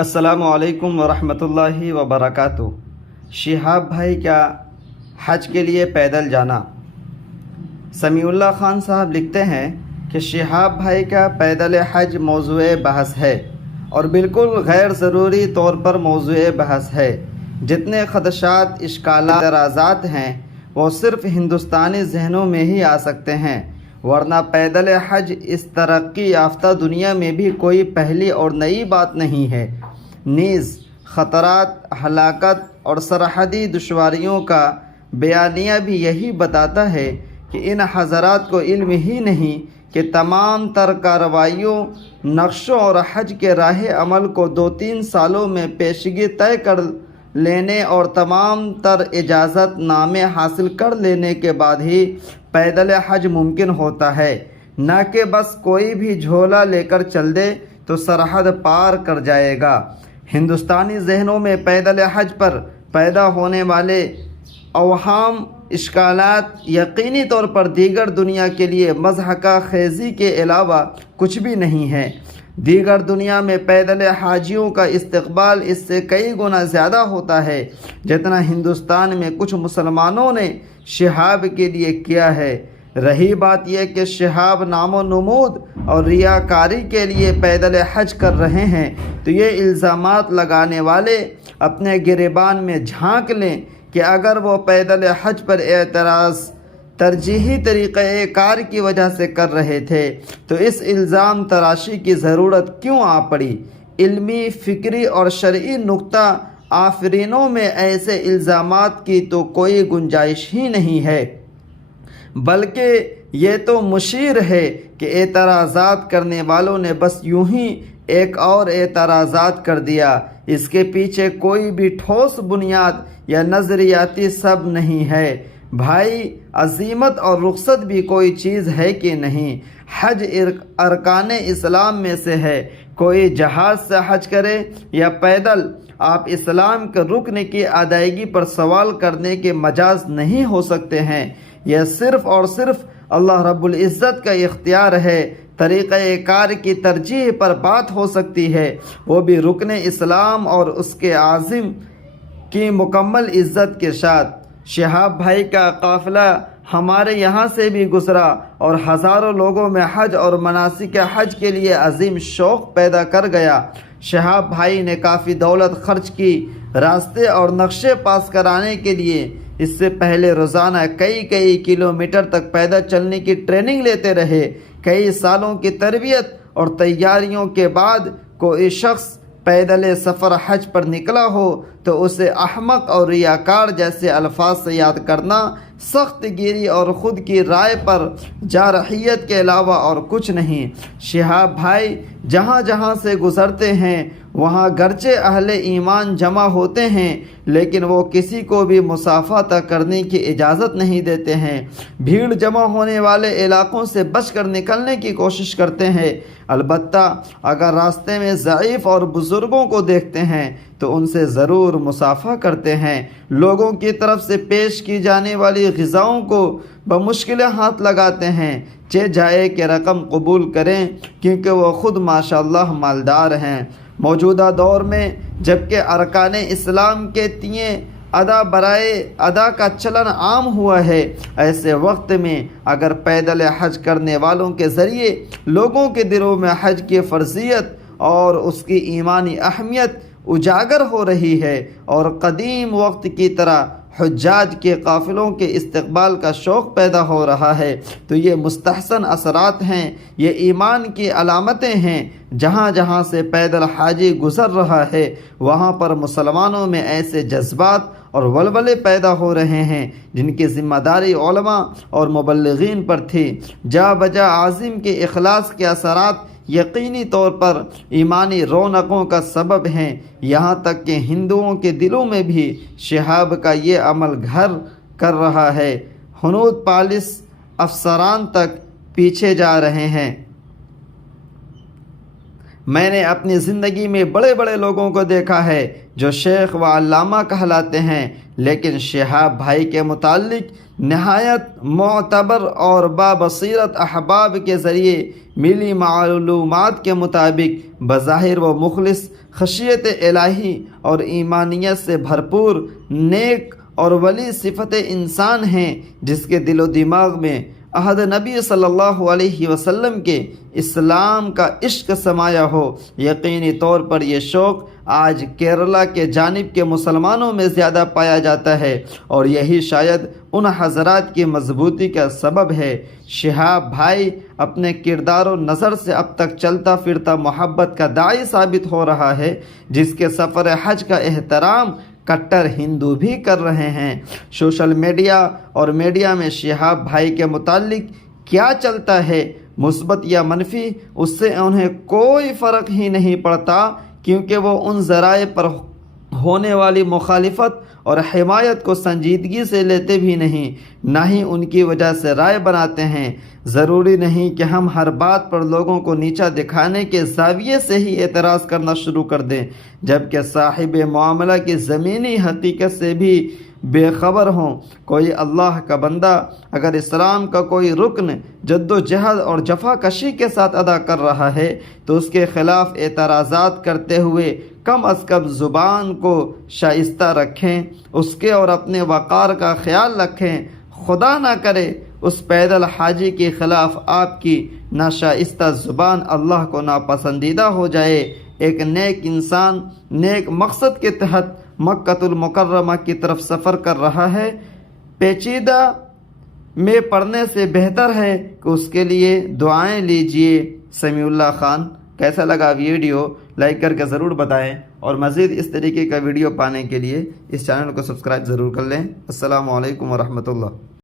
السلام علیکم ورحمۃ اللہ وبرکاتہ۔ شہاب بھائی کا حج کے لیے پیدل جانا۔ سمیع اللہ خان صاحب لکھتے ہیں کہ شہاب بھائی کا پیدل حج موضوع بحث ہے اور بالکل غیر ضروری طور پر موضوع بحث ہے۔ جتنے خدشات، اشکالات، اعتراضات ہیں وہ صرف ہندوستانی ذہنوں میں ہی آ سکتے ہیں، ورنہ پیدل حج اس ترقی یافتہ دنیا میں بھی کوئی پہلی اور نئی بات نہیں ہے۔ نیز خطرات، ہلاکت اور سرحدی دشواریوں کا بیانیہ بھی یہی بتاتا ہے کہ ان حضرات کو علم ہی نہیں کہ تمام تر کارروائیوں، نقشوں اور حج کے راہ عمل کو 2-3 سالوں میں پیشگی طے کر لینے اور تمام تر اجازت نامے حاصل کر لینے کے بعد ہی پیدل حج ممکن ہوتا ہے، نہ کہ بس کوئی بھی جھولا لے کر چل دے تو سرحد پار کر جائے گا۔ ہندوستانی ذہنوں میں پیدل حج پر پیدا ہونے والے اوہام، اشکالات یقینی طور پر دیگر دنیا کے لیے مضحکہ خیزی کے علاوہ کچھ بھی نہیں ہے۔ دیگر دنیا میں پیدل حاجیوں کا استقبال اس سے کئی گنا زیادہ ہوتا ہے جتنا ہندوستان میں کچھ مسلمانوں نے شہاب کے لیے کیا ہے۔ رہی بات یہ کہ شہاب نام و نمود اور ریاکاری کے لیے پیدل حج کر رہے ہیں تو یہ الزامات لگانے والے اپنے گریبان میں جھانک لیں کہ اگر وہ پیدل حج پر اعتراض ترجیحی طریقہ کار کی وجہ سے کر رہے تھے تو اس الزام تراشی کی ضرورت کیوں آ پڑی؟ علمی، فکری اور شرعی نقطہ آفرینوں میں ایسے الزامات کی تو کوئی گنجائش ہی نہیں ہے، بلکہ یہ تو مشیر ہے کہ اعتراضات کرنے والوں نے بس یوں ہی ایک اور اعتراضات کر دیا۔ اس کے پیچھے کوئی بھی ٹھوس بنیاد یا نظریاتی سبب نہیں ہے۔ بھائی، عزیمت اور رخصت بھی کوئی چیز ہے کہ نہیں؟ حج ارکان اسلام میں سے ہے۔ کوئی جہاز سے حج کرے یا پیدل، آپ اسلام کے رکن کی ادائیگی پر سوال کرنے کے مجاز نہیں ہو سکتے ہیں۔ یہ صرف اور صرف اللہ رب العزت کا اختیار ہے۔ طریقہ کار کی ترجیح پر بات ہو سکتی ہے، وہ بھی رکن اسلام اور اس کے عازم کی مکمل عزت کے ساتھ۔ شہاب بھائی کا قافلہ ہمارے یہاں سے بھی گزرا اور ہزاروں لوگوں میں حج اور مناسک حج کے لیے عظیم شوق پیدا کر گیا۔ شہاب بھائی نے کافی دولت خرچ کی، راستے اور نقشے پاس کرانے کے لیے۔ اس سے پہلے روزانہ کئی کلومیٹر تک پیدل چلنے کی ٹریننگ لیتے رہے۔ کئی سالوں کی تربیت اور تیاریوں کے بعد کوئی شخص پیدل سفر حج پر نکلا ہو تو اسے احمق اور ریاکار جیسے الفاظ سے یاد کرنا سخت گیری اور خود کی رائے پر جارحیت کے علاوہ اور کچھ نہیں۔ شہاب بھائی جہاں جہاں سے گزرتے ہیں وہاں گرچہ اہل ایمان جمع ہوتے ہیں لیکن وہ کسی کو بھی مصافحہ کرنے کی اجازت نہیں دیتے ہیں۔ بھیڑ جمع ہونے والے علاقوں سے بچ کر نکلنے کی کوشش کرتے ہیں، البتہ اگر راستے میں ضعیف اور بزرگوں کو دیکھتے ہیں تو ان سے ضرور مصافحہ کرتے ہیں۔ لوگوں کی طرف سے پیش کی جانے والی غذاؤں کو بمشکل ہاتھ لگاتے ہیں، جائے کہ رقم قبول کریں کیونکہ وہ خود ماشاءاللہ مالدار ہیں۔ موجودہ دور میں جبکہ ارکان اسلام کے تئیں ادا برائے ادا کا چلن عام ہوا ہے، ایسے وقت میں اگر پیدل حج کرنے والوں کے ذریعے لوگوں کے دلوں میں حج کی فرضیت اور اس کی ایمانی اہمیت اجاگر ہو رہی ہے اور قدیم وقت کی طرح حجاج کے قافلوں کے استقبال کا شوق پیدا ہو رہا ہے تو یہ مستحسن اثرات ہیں، یہ ایمان کی علامتیں ہیں۔ جہاں جہاں سے پیدل حاجی گزر رہا ہے وہاں پر مسلمانوں میں ایسے جذبات اور ولولے پیدا ہو رہے ہیں جن کی ذمہ داری علماء اور مبلغین پر تھی۔ جا بجا عازم کے اخلاص کے اثرات یقینی طور پر ایمانی رونقوں کا سبب ہیں، یہاں تک کہ ہندوؤں کے دلوں میں بھی شہاب کا یہ عمل گھر کر رہا ہے۔ ہنود پالس افسران تک پیچھے جا رہے ہیں۔ میں نے اپنی زندگی میں بڑے بڑے لوگوں کو دیکھا ہے جو شیخ و علامہ کہلاتے ہیں، لیکن شہاب بھائی کے متعلق نہایت معتبر اور بابصیرت احباب کے ذریعے ملی معلومات کے مطابق بظاہر وہ مخلص، خشیت الہی اور ایمانیت سے بھرپور، نیک اور ولی صفت انسان ہیں، جس کے دل و دماغ میں عہد نبی صلی اللہ علیہ وسلم کے اسلام کا عشق سمایا ہو۔ یقینی طور پر یہ شوق آج کیرلا کے جانب کے مسلمانوں میں زیادہ پایا جاتا ہے، اور یہی شاید ان حضرات کی مضبوطی کا سبب ہے۔ شہاب بھائی اپنے کردار و نظر سے اب تک چلتا پھرتا محبت کا داعی ثابت ہو رہا ہے، جس کے سفر حج کا احترام کٹر ہندو بھی کر رہے ہیں۔ سوشل میڈیا اور میڈیا میں شہاب بھائی کے متعلق کیا چلتا ہے، مثبت یا منفی، اس سے انہیں کوئی فرق ہی نہیں پڑتا، کیونکہ وہ ان ذرائع پر ہونے والی مخالفت اور حمایت کو سنجیدگی سے لیتے بھی نہیں، نہ ہی ان کی وجہ سے رائے بناتے ہیں۔ ضروری نہیں کہ ہم ہر بات پر لوگوں کو نیچا دکھانے کے زاویے سے ہی اعتراض کرنا شروع کر دیں، جبکہ صاحب معاملہ کی زمینی حقیقت سے بھی بے خبر ہوں۔ کوئی اللہ کا بندہ اگر اسلام کا کوئی رکن جد و جہد اور جفا کشی کے ساتھ ادا کر رہا ہے تو اس کے خلاف اعتراضات کرتے ہوئے کم از کم زبان کو شائستہ رکھیں، اس کے اور اپنے وقار کا خیال رکھیں۔ خدا نہ کرے اس پیدل حاجی کے خلاف آپ کی ناشائستہ زبان اللہ کو ناپسندیدہ ہو جائے۔ ایک نیک انسان نیک مقصد کے تحت مکۃ المکرمہ کی طرف سفر کر رہا ہے، پیچیدہ میں پڑھنے سے بہتر ہے کہ اس کے لیے دعائیں لیجئے۔ سمیع اللہ خان۔ کیسا لگا ویڈیو لائک کر کے ضرور بتائیں، اور مزید اس طریقے کا ویڈیو پانے کے لیے اس چینل کو سبسکرائب ضرور کر لیں۔ السلام علیکم ورحمۃ اللہ۔